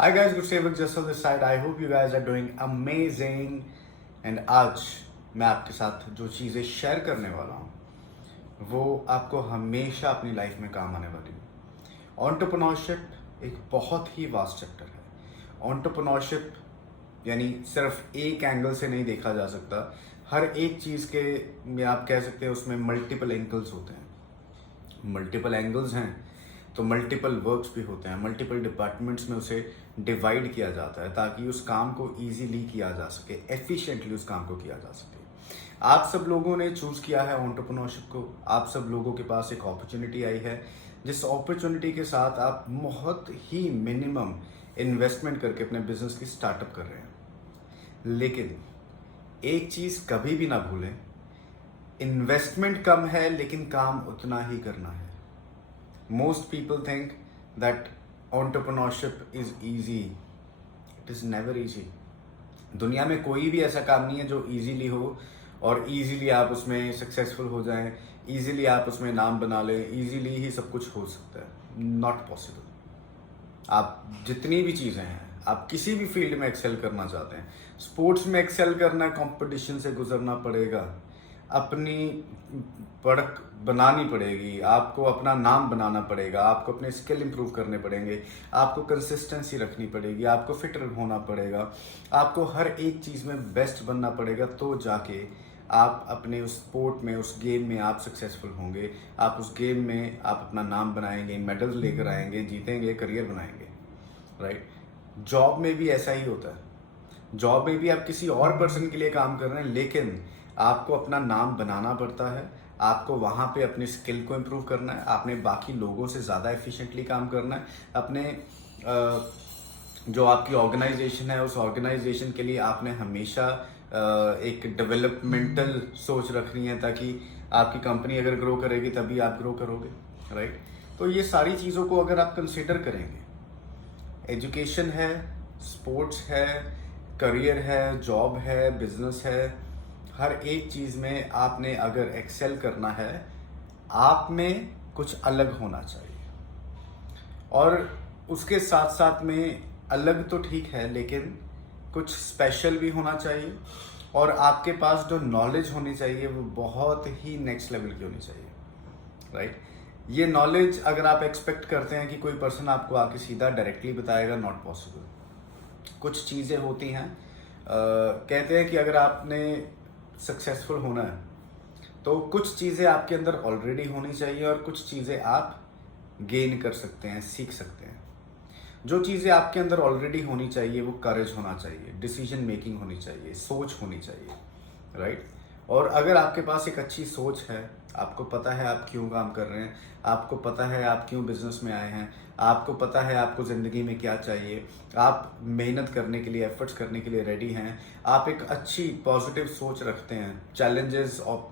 Hi guys, good Sevak just on this side. I hope you guys are doing amazing. And आज मैं आपके साथ जो चीज़ें शेयर करने वाला हूँ वो आपको हमेशा अपनी लाइफ में काम आने वाली है। एंटरप्रेन्योरशिप एक बहुत ही वास्ट सेक्टर है। एंटरप्रेन्योरशिप यानी सिर्फ एक एंगल से नहीं देखा जा सकता। हर एक चीज़ के में आप कह सकते हैं उसमें मल्टीपल एंगल्स होते हैं। मल्टीपल एंगल्स हैं तो मल्टीपल वर्क्स भी होते हैं, मल्टीपल डिपार्टमेंट्स में उसे डिवाइड किया जाता है ताकि उस काम को इजीली किया जा सके, एफिशिएंटली उस काम को किया जा सके। आप सब लोगों ने चूज किया है एंटरप्रेन्योरशिप को। आप सब लोगों के पास एक अपॉर्चुनिटी आई है जिस अपॉर्चुनिटी के साथ आप बहुत ही मिनिमम इन्वेस्टमेंट करके अपने बिजनेस की स्टार्टअप कर रहे हैं। लेकिन एक चीज कभी भी ना भूलें, इन्वेस्टमेंट कम है लेकिन काम उतना ही करना है। Most people think that entrepreneurship is easy. It is never easy. दुनिया में कोई भी ऐसा काम नहीं है जो इजीली हो और इजीली आप उसमें सक्सेसफुल हो जाएं, इजीली आप उसमें नाम बना लें, इजीली ही सब कुछ हो सकता है। Not possible. आप जितनी भी चीज़ें हैं, आप किसी भी फील्ड में एक्सेल करना चाहते हैं, स्पोर्ट्स में एक्सेल करना है, कंपटीशन से गुजरना पड़ेगा, अपनी प्रोडक्ट बनानी पड़ेगी, आपको अपना नाम बनाना पड़ेगा, आपको अपने स्किल इंप्रूव करने पड़ेंगे, आपको कंसिस्टेंसी रखनी पड़ेगी, आपको फिट होना पड़ेगा, आपको हर एक चीज़ में बेस्ट बनना पड़ेगा, तो जाके आप अपने उस स्पोर्ट में, उस गेम में आप सक्सेसफुल होंगे। आप उस गेम में आप अपना नाम बनाएंगे, मेडल लेकर आएंगे, जीतेंगे, करियर बनाएंगे। राइट? जॉब में भी ऐसा ही होता है। जॉब में भी आप किसी और पर्सन के लिए काम कर रहे हैं, लेकिन आपको अपना नाम बनाना पड़ता है, आपको वहाँ पे अपने स्किल को इम्प्रूव करना है, आपने बाकी लोगों से ज़्यादा एफिशिएंटली काम करना है, अपने जो आपकी ऑर्गेनाइजेशन है उस ऑर्गेनाइजेशन के लिए आपने हमेशा एक डेवलपमेंटल सोच रखनी है ताकि आपकी कंपनी अगर ग्रो करेगी तभी आप ग्रो करोगे। राइट? तो ये सारी चीज़ों को अगर आप कंसिडर करेंगे, एजुकेशन है, स्पोर्ट्स है, करियर है, जॉब है, बिजनेस है, हर एक चीज़ में आपने अगर एक्सेल करना है, आप में कुछ अलग होना चाहिए। और उसके साथ साथ में अलग तो ठीक है, लेकिन कुछ स्पेशल भी होना चाहिए। और आपके पास जो नॉलेज होनी चाहिए वो बहुत ही नेक्स्ट लेवल की होनी चाहिए। राइट? ये नॉलेज अगर आप एक्सपेक्ट करते हैं कि कोई पर्सन आपको आके सीधा डायरेक्टली बताएगा, नॉट पॉसिबल। कुछ चीज़ें होती हैं, कहते हैं कि अगर आपने सक्सेसफुल होना है तो कुछ चीज़ें आपके अंदर ऑलरेडी होनी चाहिए और कुछ चीज़ें आप गेन कर सकते हैं, सीख सकते हैं। जो चीज़ें आपके अंदर ऑलरेडी होनी चाहिए वो करेज होना चाहिए, डिसीजन मेकिंग होनी चाहिए, सोच होनी चाहिए। राइट? और अगर आपके पास एक अच्छी सोच है, आपको पता है आप क्यों काम कर रहे हैं, आपको पता है आप क्यों बिजनेस में आए हैं, आपको पता है आपको ज़िंदगी में क्या चाहिए, आप मेहनत करने के लिए, एफर्ट्स करने के लिए रेडी हैं, आप एक अच्छी पॉजिटिव सोच रखते हैं, चैलेंजेस ऑफ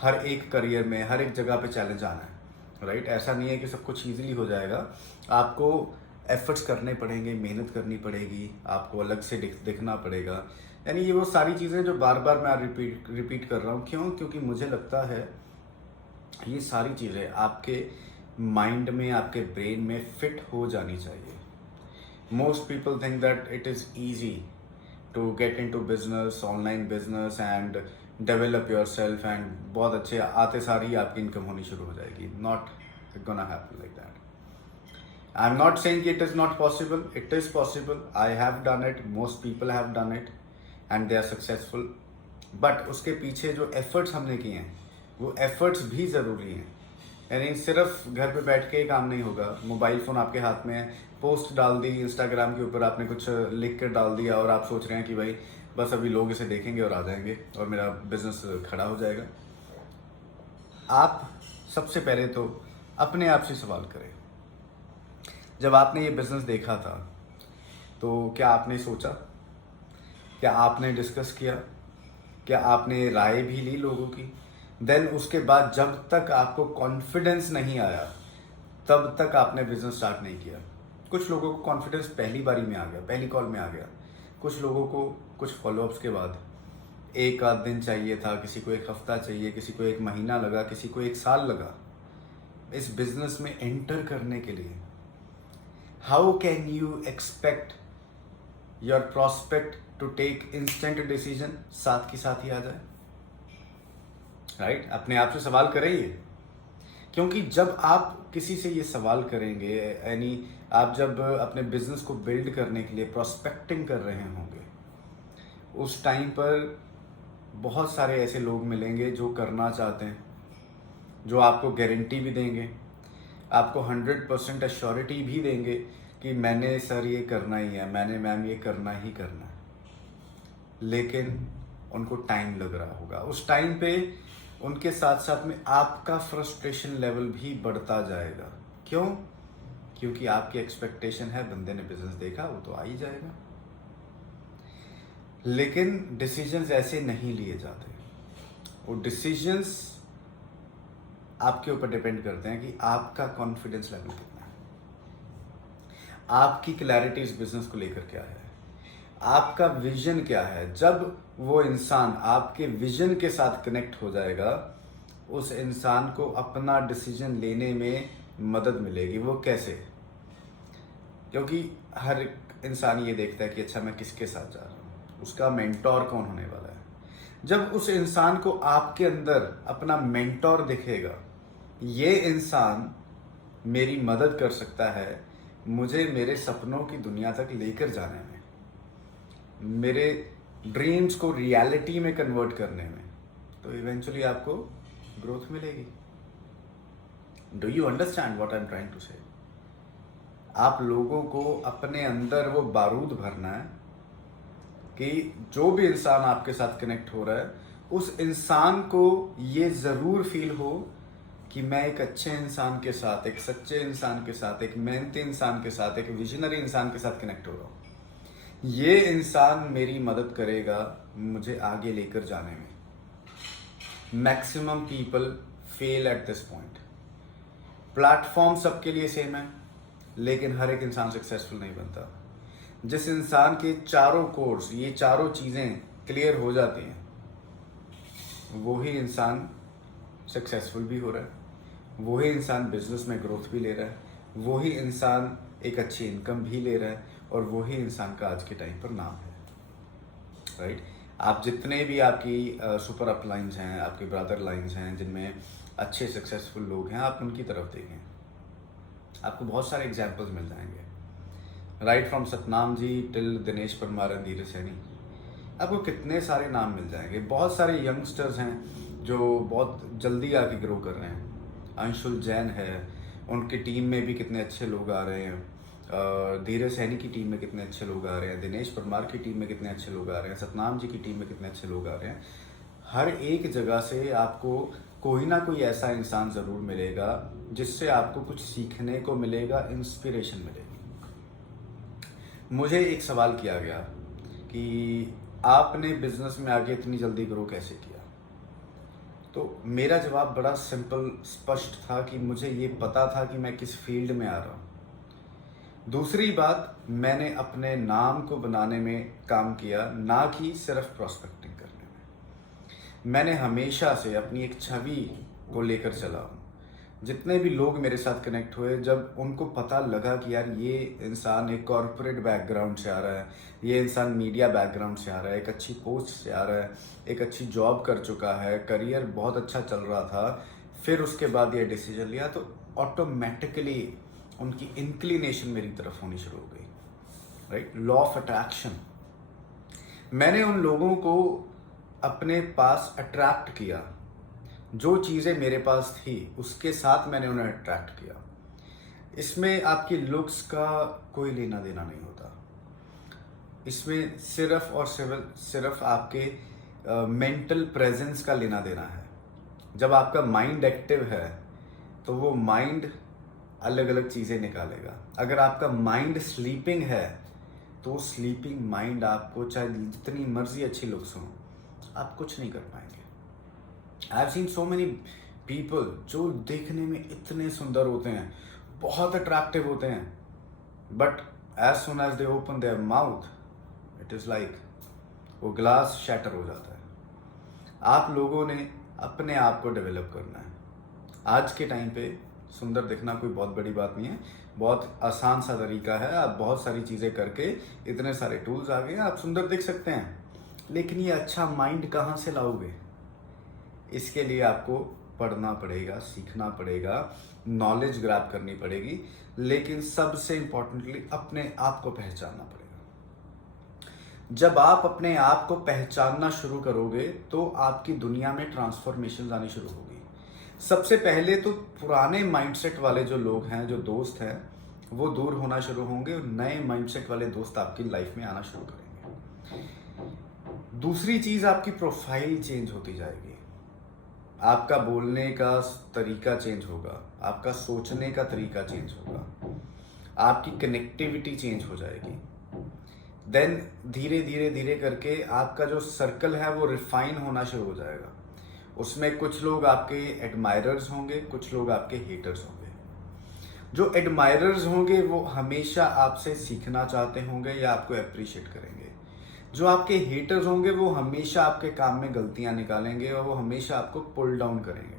हर एक करियर में, हर एक जगह पे चैलेंज आना है। राइट? ऐसा नहीं है कि सब कुछ ईजिली हो जाएगा, आपको एफर्ट्स करने पड़ेंगे, मेहनत करनी पड़ेगी, आपको अलग से दिखना पड़ेगा। यानी ये वो सारी चीज़ें जो बार बार मैं रिपीट कर रहा हूँ। क्यों? क्योंकि मुझे लगता है ये सारी चीज़ें आपके माइंड में, आपके ब्रेन में फिट हो जानी चाहिए। Most people think that it is easy to get into business, online business and develop yourself, and बहुत अच्छे आते सार ही आपकी इनकम होनी शुरू हो जाएगी। Not gonna happen like that. I'm not saying it is not possible. It is possible. I have done it. Most people have done it, and they are successful. But उसके पीछे जो efforts हमने किए हैं, वो efforts भी ज़रूरी हैं। यानी सिर्फ घर पे बैठ के ही काम नहीं होगा। मोबाइल फ़ोन आपके हाथ में है, पोस्ट डाल दी इंस्टाग्राम के ऊपर, आपने कुछ लिख कर डाल दिया और आप सोच रहे हैं कि भाई बस अभी लोग इसे देखेंगे और आ जाएंगे और मेरा बिजनेस खड़ा हो जाएगा। आप सबसे पहले तो अपने आप से सवाल करें, जब आपने ये बिज़नेस देखा था तो क्या आपने सोचा, क्या आपने डिस्कस किया, क्या आपने राय भी ली लोगों की? देन उसके बाद जब तक आपको कॉन्फिडेंस नहीं आया तब तक आपने बिज़नेस स्टार्ट नहीं किया। कुछ लोगों को कॉन्फिडेंस पहली बारी में आ गया, पहली कॉल में आ गया। कुछ लोगों को कुछ फॉलोअप्स के बाद एक आध दिन चाहिए था, किसी को एक हफ्ता चाहिए, किसी को एक महीना लगा, किसी को एक साल लगा इस बिज़नेस में एंटर करने के लिए। How can you expect your prospect to take instant decision साथ की साथ ही आ जाए? राइट? अपने आप से सवाल करें ये, क्योंकि जब आप किसी से ये सवाल करेंगे, यानी आप जब अपने बिजनेस को बिल्ड करने के लिए प्रॉस्पेक्टिंग कर रहे होंगे, उस टाइम पर बहुत सारे ऐसे लोग मिलेंगे जो करना चाहते हैं, जो आपको गारंटी भी देंगे, आपको 100% एश्योरिटी भी देंगे कि मैंने सर ये करना ही है, मैंने मैम ये करना ही करना है, लेकिन उनको टाइम लग रहा होगा। उस टाइम पे उनके साथ साथ में आपका फ्रस्ट्रेशन लेवल भी बढ़ता जाएगा। क्यों? क्योंकि आपकी एक्सपेक्टेशन है बंदे ने बिजनेस देखा, वो तो आ ही जाएगा। लेकिन डिसीजंस ऐसे नहीं लिए जाते। वो डिसीजंस आपके ऊपर डिपेंड करते हैं कि आपका कॉन्फिडेंस लेवल कितना है, आपकी क्लैरिटी इस बिजनेस को लेकर क्या है, आपका विजन क्या है। जब वो इंसान आपके विजन के साथ कनेक्ट हो जाएगा, उस इंसान को अपना डिसीजन लेने में मदद मिलेगी। वो कैसे? क्योंकि हर इंसान ये देखता है कि अच्छा मैं किसके साथ जा रहा हूँ, उसका मेंटोर कौन होने वाला है। जब उस इंसान को आपके अंदर अपना मेंटोर दिखेगा, ये इंसान मेरी मदद कर सकता है मुझे मेरे सपनों की दुनिया तक लेकर जाने में, मेरे ड्रीम्स को रियलिटी में कन्वर्ट करने में, तो इवेंचुअली आपको ग्रोथ मिलेगी। Do you understand what I am trying to say? आप लोगों को अपने अंदर वो बारूद भरना है कि जो भी इंसान आपके साथ कनेक्ट हो रहा है, उस इंसान को ये ज़रूर फील हो कि मैं एक अच्छे इंसान के साथ, एक सच्चे इंसान के साथ, एक मेहनती इंसान के साथ, एक विजनरी इंसान के साथ कनेक्ट हो रहा हूँ। ये इंसान मेरी मदद करेगा मुझे आगे लेकर जाने में। Maximum people fail at this point. Platform सबके लिए सेम है, लेकिन हर एक इंसान सक्सेसफुल नहीं बनता। जिस इंसान के चारों कोर्स, ये चारों चीज़ें क्लियर हो जाती हैं, वही इंसान सक्सेसफुल भी हो रहा है, वही इंसान बिजनेस में ग्रोथ भी ले रहा है, वही इंसान एक अच्छी इनकम भी ले रहा है, और वही इंसान का आज के टाइम पर नाम है। राइट? आप जितने भी आपकी सुपर अप लाइन्स हैं, आपके ब्रदर लाइन्स हैं जिनमें अच्छे सक्सेसफुल लोग हैं, आप उनकी तरफ देखें, आपको बहुत सारे एग्जाम्पल्स मिल जाएंगे। Right from Satnam ji till Dinesh Parmar, Dheeraj Saini, आपको कितने सारे नाम मिल जाएंगे। बहुत सारे यंगस्टर्स हैं जो बहुत जल्दी आके ग्रो कर रहे हैं। अंशुल जैन है, उनकी टीम में भी कितने अच्छे लोग आ रहे हैं। धीरज सैनी की टीम में कितने अच्छे लोग आ रहे हैं, दिनेश परमार की टीम में कितने अच्छे लोग आ रहे हैं, सतनाम जी की टीम में कितने अच्छे लोग आ रहे हैं। हर एक जगह से आपको कोई ना कोई ऐसा इंसान ज़रूर मिलेगा जिससे आपको कुछ सीखने को मिलेगा, इंस्पिरेशन मिलेगी। मुझे एक सवाल किया गया कि आपने बिजनेस में आगे इतनी जल्दी ग्रो कैसे किया? तो मेरा जवाब बड़ा सिंपल, स्पष्ट था कि मुझे ये पता था कि मैं किस फील्ड में आ रहा हूँ। दूसरी बात, मैंने अपने नाम को बनाने में काम किया, ना कि सिर्फ प्रॉस्पेक्टिंग करने में। मैंने हमेशा से अपनी एक छवि को लेकर चला हूँ। जितने भी लोग मेरे साथ कनेक्ट हुए, जब उनको पता लगा कि यार ये इंसान एक कॉरपोरेट बैकग्राउंड से आ रहा है, ये इंसान मीडिया बैकग्राउंड से आ रहा है, एक अच्छी पोस्ट से आ रहा है, एक अच्छी जॉब कर चुका है, करियर बहुत अच्छा चल रहा था, फिर उसके बाद ये डिसीजन लिया, तो ऑटोमेटिकली उनकी इंक्लिनेशन मेरी तरफ होनी शुरू हो गई। राइट? Law of attraction. मैंने उन लोगों को अपने पास अट्रैक्ट किया, जो चीज़ें मेरे पास थी उसके साथ मैंने उन्हें अट्रैक्ट किया। इसमें आपकी लुक्स का कोई लेना देना नहीं होता, इसमें सिर्फ और सिर्फ आपके मेंटल प्रेजेंस का लेना देना है। जब आपका माइंड एक्टिव है तो वो माइंड अलग अलग चीज़ें निकालेगा। अगर आपका माइंड स्लीपिंग है तो स्लीपिंग माइंड आपको चाहे जितनी मर्जी अच्छी लुक्स हो, आप कुछ नहीं कर पाएंगे। I have seen so many people जो देखने में इतने सुंदर होते हैं, बहुत अट्रैक्टिव होते हैं, but as soon as they open their mouth, it is like वो ग्लास शैटर हो जाता है। आप लोगों ने अपने आप को डेवलप करना है। आज के टाइम पे सुंदर दिखना कोई बहुत बड़ी बात नहीं है, बहुत आसान सा तरीका है। आप बहुत सारी चीज़ें करके, इतने सारे टूल्स आ गए हैं, आप सुंदर दिख सकते हैं। लेकिन ये अच्छा माइंड कहाँ से लाओगे? इसके लिए आपको पढ़ना पड़ेगा, सीखना पड़ेगा, नॉलेज ग्रैब करनी पड़ेगी, लेकिन सबसे इंपॉर्टेंटली अपने आप को पहचानना पड़ेगा। जब आप अपने आप को पहचानना शुरू करोगे तो आपकी दुनिया में ट्रांसफॉर्मेशन आनी शुरू होगी। सबसे पहले तो पुराने माइंडसेट वाले जो लोग हैं, जो दोस्त हैं, वो दूर होना शुरू होंगे और नए माइंडसेट वाले दोस्त आपकी लाइफ में आना शुरू करेंगे। दूसरी चीज, आपकी प्रोफाइल चेंज होती जाएगी। आपका बोलने का तरीका चेंज होगा, आपका सोचने का तरीका चेंज होगा, आपकी कनेक्टिविटी चेंज हो जाएगी। देन धीरे धीरे धीरे करके आपका जो सर्कल है वो रिफाइन होना शुरू हो जाएगा। उसमें कुछ लोग आपके एडमायरर्स होंगे, कुछ लोग आपके हेटर्स होंगे। जो एडमायरर्स होंगे वो हमेशा आपसे सीखना चाहते होंगे या आपको अप्रिशिएट करेंगे। जो आपके हेटर्स होंगे वो हमेशा आपके काम में गलतियां निकालेंगे और वो हमेशा आपको पुल डाउन करेंगे।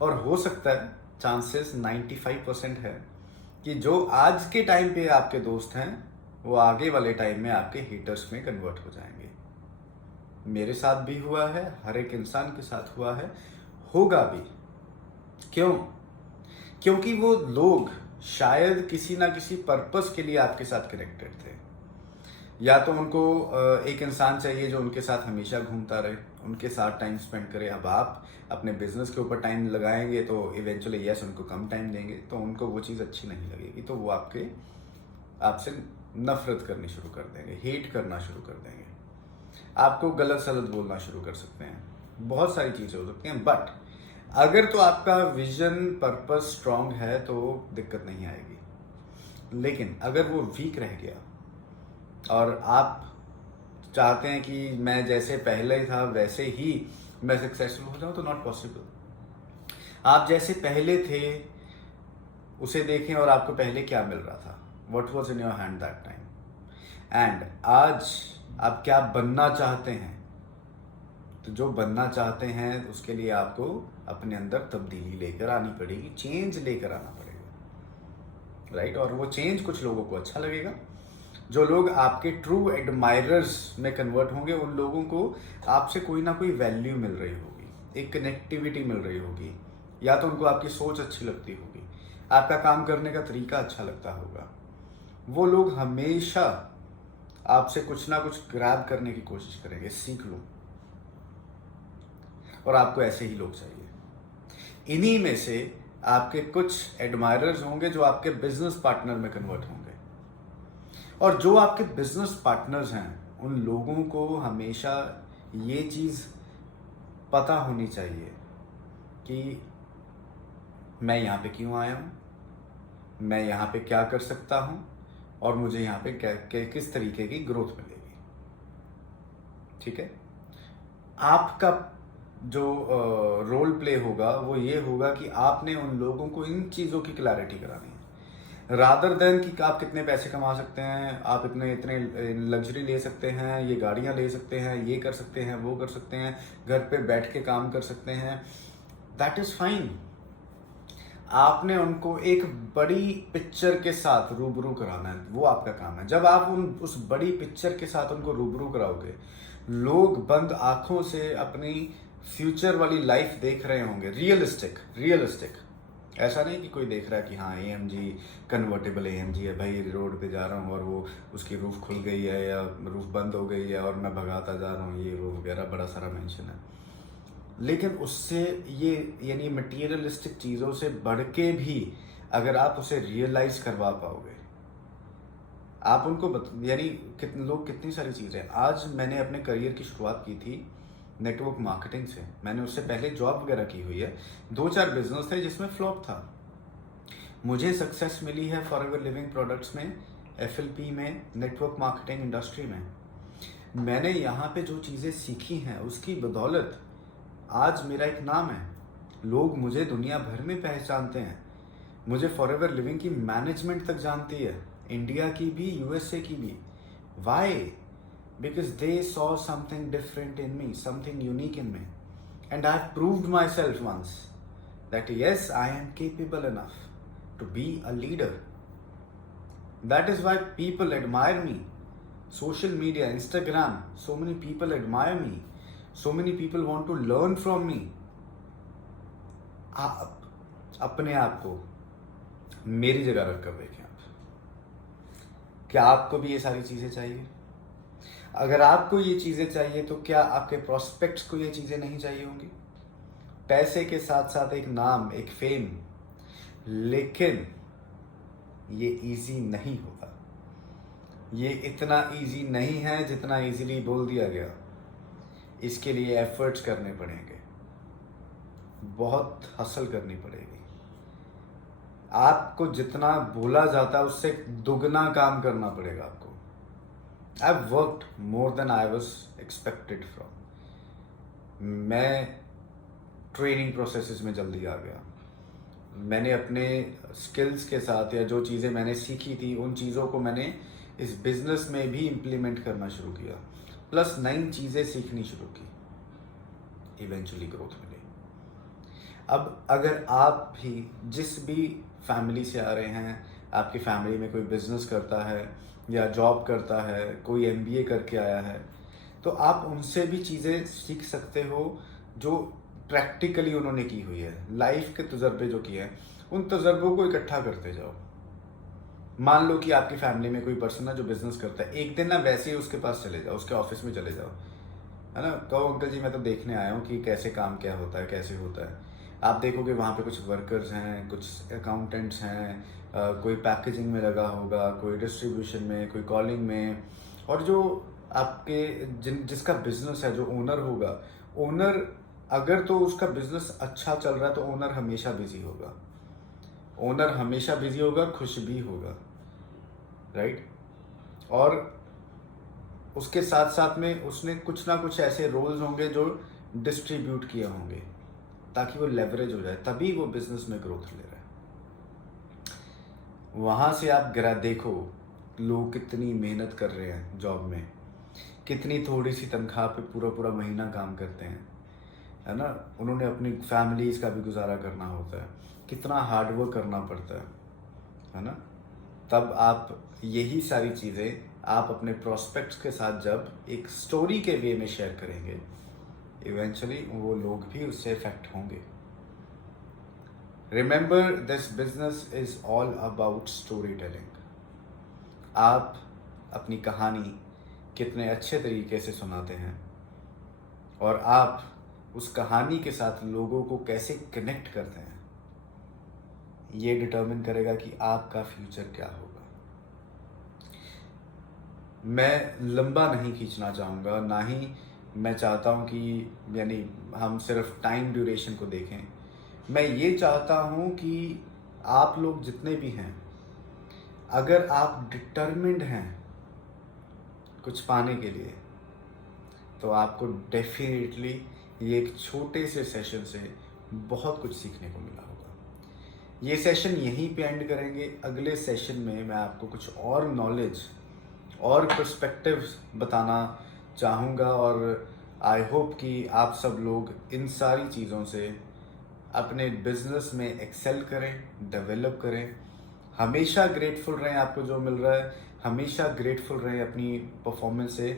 और हो सकता है, चांसेस 95% है कि जो आज के टाइम पे आपके दोस्त हैं वो आगे वाले टाइम में आपके हेटर्स में कन्वर्ट हो जाएंगे। मेरे साथ भी हुआ है, हर एक इंसान के साथ हुआ है, होगा भी। क्यों? क्योंकि वो लोग शायद किसी ना किसी पर्पस के लिए आपके साथ कनेक्टेड थे। या तो उनको एक इंसान चाहिए जो उनके साथ हमेशा घूमता रहे, उनके साथ टाइम स्पेंड करे। अब आप अपने बिजनेस के ऊपर टाइम लगाएंगे तो इवेंचुअली यस उनको कम टाइम देंगे, तो उनको वो चीज़ अच्छी नहीं लगेगी, तो वो आपसे नफरत करनी शुरू कर देंगे, हेट करना शुरू कर देंगे, आपको गलत सलत बोलना शुरू कर सकते हैं। बहुत सारी चीज़ें हो सकती हैं। बट अगर तो आपका विजन पर्पस स्ट्रांग है तो दिक्कत नहीं आएगी। लेकिन अगर वो वीक रह गया और आप चाहते हैं कि मैं जैसे पहले था वैसे ही मैं सक्सेसफुल हो जाऊं, तो नॉट पॉसिबल। आप जैसे पहले थे उसे देखें और आपको पहले क्या मिल रहा था, what was in your hand that time, and आज आप क्या बनना चाहते हैं। तो जो बनना चाहते हैं उसके लिए आपको अपने अंदर तब्दीली लेकर आनी पड़ेगी, चेंज लेकर आना पड़ेगा, राइट। और वो चेंज कुछ लोगों को अच्छा लगेगा। जो लोग आपके ट्रू एडमायरर्स में कन्वर्ट होंगे, उन लोगों को आपसे कोई ना कोई वैल्यू मिल रही होगी, एक कनेक्टिविटी मिल रही होगी, या तो उनको आपकी सोच अच्छी लगती होगी, आपका काम करने का तरीका अच्छा लगता होगा। वो लोग हमेशा आपसे कुछ ना कुछ ग्रैब करने की कोशिश करेंगे, सीख लो। और आपको ऐसे ही लोग चाहिए। इन्हीं में से आपके कुछ एडमायरर्स होंगे जो आपके बिजनेस पार्टनर में कन्वर्ट होंगे। और जो आपके बिजनेस पार्टनर्स हैं उन लोगों को हमेशा ये चीज़ पता होनी चाहिए कि मैं यहाँ पे क्यों आया हूँ, मैं यहाँ पे क्या कर सकता हूँ, और मुझे यहाँ पे किस तरीके की ग्रोथ मिलेगी। ठीक है। आपका जो रोल प्ले होगा वो ये होगा कि आपने उन लोगों को इन चीज़ों की क्लैरिटी करानी है, रादर देन कि आप कितने पैसे कमा सकते हैं, आप इतने लग्जरी ले सकते हैं, ये गाड़ियाँ ले सकते हैं, ये कर सकते हैं, वो कर सकते हैं, घर पे बैठ के काम कर सकते हैं। That is fine. आपने उनको एक बड़ी पिक्चर के साथ रूबरू कराना है, वो आपका काम है। जब आप उस बड़ी पिक्चर के साथ उनको रूबरू कराओगे, लोग बंद आंखों से अपनी फ्यूचर वाली लाइफ देख रहे होंगे, रियलिस्टिक। ऐसा नहीं कि कोई देख रहा है कि हाँ AMG कन्वर्टेबल AMG है भाई, रोड पे जा रहा हूँ और वो उसकी रूफ खुल गई है या रूफ बंद हो गई है और मैं भगाता जा रहा हूँ, ये वो वगैरह बड़ा सारा मेंशन है। लेकिन उससे ये यानी मटीरियलिस्टिक चीज़ों से बढ़ के भी अगर आप उसे रियलाइज करवा पाओगे, आप उनको यानी कितने लोग, कितनी सारी चीज़ें। आज मैंने अपने करियर की शुरुआत की थी नेटवर्क मार्केटिंग से। मैंने उससे पहले जॉब वगैरह की हुई है, 2-4 बिजनेस थे जिसमें फ्लॉप था। मुझे सक्सेस मिली है फॉरएवर लिविंग प्रोडक्ट्स में, FLP में, नेटवर्क मार्केटिंग इंडस्ट्री में। मैंने यहाँ पे जो चीज़ें सीखी हैं उसकी बदौलत आज मेरा एक नाम है, लोग मुझे दुनिया भर में पहचानते हैं। मुझे फॉरएवर लिविंग की मैनेजमेंट तक जानती है, इंडिया की भी, USA की भी। Why? Because they saw something different in me, something unique in me, and I have proved myself once that yes, I am capable enough to be a leader. That is why people admire me. Social media, Instagram, so many people admire me. So many people want to learn from me. आप अपने आप को मेरी जगह रख कर देखें आप। क्या आपको भी ये सारी चीज़ें चाहिए? अगर आपको ये चीज़ें चाहिए तो क्या आपके प्रोस्पेक्ट्स को ये चीज़ें नहीं चाहिए होंगी? पैसे के साथ साथ एक नाम, एक फेम, लेकिन ये इजी नहीं होता। ये इतना इजी नहीं है जितना इजीली बोल दिया गया। इसके लिए एफर्ट्स करने पड़ेंगे, बहुत हसल करनी पड़ेगी। आपको जितना बोला जाता है उससे दुगना काम करना पड़ेगा आपको। I have worked more than I was expected from. मैं ट्रेनिंग प्रोसेसेस में जल्दी आ गया। मैंने अपने स्किल्स के साथ या जो चीज़ें मैंने सीखी थी उन चीज़ों को मैंने इस बिज़नेस में भी इम्प्लीमेंट करना शुरू किया, प्लस नई चीज़ें सीखनी शुरू की। इवेंचुअली ग्रोथ मिली। अब अगर आप भी जिस भी फैमिली से आ रहे हैं, आपकी फैमिली में कोई बिजनेस करता है या जॉब करता है, कोई एमबीए करके आया है, तो आप उनसे भी चीज़ें सीख सकते हो जो प्रैक्टिकली उन्होंने की हुई है। लाइफ के तजर्बे जो किए हैं उन तजर्बों को इकट्ठा करते जाओ। मान लो कि आपकी फैमिली में कोई पर्सन है जो बिजनेस करता है, एक दिन ना वैसे ही उसके पास चले जाओ, उसके ऑफिस में चले जाओ, है ना। कहो अंकल जी मैं तो देखने आया हूँ कि कैसे काम क्या होता है, कैसे होता है। आप देखोगे वहाँ पे कुछ वर्कर्स हैं, कुछ अकाउंटेंट्स हैं, कोई पैकेजिंग में लगा होगा, कोई डिस्ट्रीब्यूशन में, कोई कॉलिंग में। और जो आपके जिसका बिजनेस है, जो ओनर होगा, ओनर अगर तो उसका बिजनेस अच्छा चल रहा है तो ओनर हमेशा बिजी होगा। ओनर हमेशा बिजी होगा, खुश भी होगा, राइट। और उसके साथ साथ में उसने कुछ ना कुछ ऐसे रोल्स होंगे जो डिस्ट्रीब्यूट किए होंगे ताकि वो लेवरेज हो जाए, तभी वो बिजनेस में ग्रोथ ले रहा है। वहाँ से आप गिरा देखो लोग कितनी मेहनत कर रहे हैं जॉब में, कितनी थोड़ी सी तनख्वाह पे पूरा पूरा महीना काम करते हैं, है ना। उन्होंने अपनी फैमिलीज का भी गुजारा करना होता है, कितना हार्डवर्क करना पड़ता है ना। तब आप यही सारी चीज़ें आप अपने प्रोस्पेक्ट्स के साथ जब एक स्टोरी के वे में शेयर करेंगे, इवेंचुअली वो लोग भी उससे इफेक्ट होंगे। Remember this business is all about story telling. आप अपनी कहानी कितने अच्छे तरीके से सुनाते हैं और आप उस कहानी के साथ लोगों को कैसे कनेक्ट करते हैं, ये डिटर्मिन करेगा कि आपका फ्यूचर क्या होगा। मैं लंबा नहीं खींचना चाहूँगा, ना ही मैं चाहता हूँ कि यानी हम सिर्फ टाइम ड्यूरेशन को देखें। मैं ये चाहता हूँ कि आप लोग जितने भी हैं, अगर आप डिटर्मिन्ड हैं कुछ पाने के लिए, तो आपको डेफिनेटली ये एक छोटे से सेशन से बहुत कुछ सीखने को मिला होगा। ये सेशन यहीं पे एंड करेंगे। अगले सेशन में मैं आपको कुछ और नॉलेज और पर्सपेक्टिव्स बताना चाहूँगा और आई होप कि आप सब लोग इन सारी चीज़ों से अपने बिजनेस में एक्सेल करें, डेवलप करें। हमेशा ग्रेटफुल रहें आपको जो मिल रहा है, हमेशा ग्रेटफुल रहें अपनी परफॉर्मेंस से,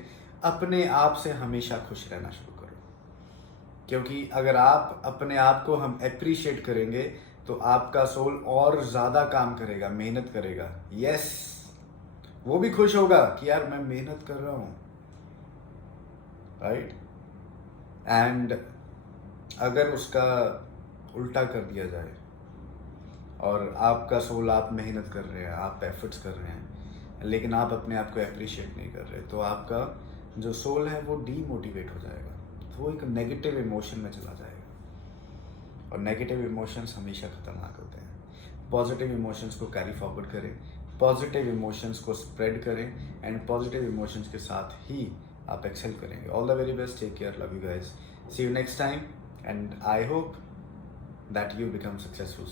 अपने आप से हमेशा खुश रहना शुरू करो। क्योंकि अगर आप अपने आप को हम अप्रिशिएट करेंगे तो आपका सोल और ज़्यादा काम करेगा, मेहनत करेगा। यस, वो भी खुश होगा कि यार मैं मेहनत कर रहा हूँ, राइट। एंड अगर उसका उल्टा कर दिया जाए और आपका सोल, आप मेहनत कर रहे हैं, आप एफर्ट्स कर रहे हैं, लेकिन आप अपने आप को अप्रिशिएट नहीं कर रहे, तो आपका जो सोल है वो डीमोटिवेट हो जाएगा, तो वो एक नेगेटिव इमोशन में चला जाएगा। और नेगेटिव इमोशंस हमेशा खतरनाक होते हैं। पॉजिटिव इमोशंस को कैरी फॉरवर्ड करें, पॉजिटिव इमोशंस को स्प्रेड करें, एंड पॉजिटिव इमोशंस के साथ ही आप एक्सेल करेंगे। All the very best, take care, love you guys, see you next time, and I hope that you become successful.